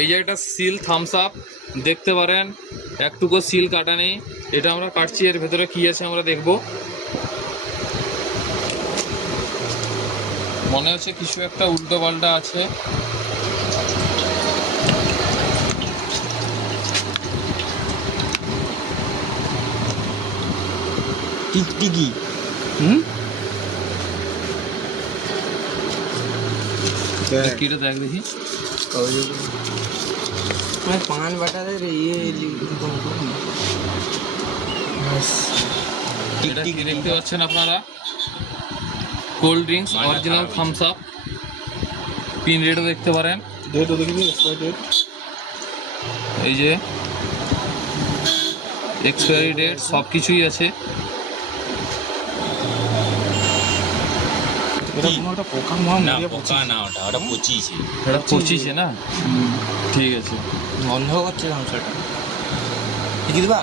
এই যে একটা সিল থামস আপ দেখতে পারেন, একটুকু সিল কাটা নেই। এটা আমরা কাটছি, এর ভেতরে কি আছে আমরা দেখব। মনে হচ্ছে কিছু একটা উল্টো পাল্টা আছে। টিকটিকি। কিটা দেখ দেখি। পান বাটারের এটা কি দেখতে পাচ্ছেন আপনারা? Cold drinks original Thums Up. Pin রেটও দেখতে পারেন। এই যে এক্সপায়ারি ডেট সব কিছুই আছে। পোকা না, ওটা পচিয়েছে। এটা পচিছে না? ঠিক আছে। বন্ধ করছে ধ্বংসটা। কি দিবা?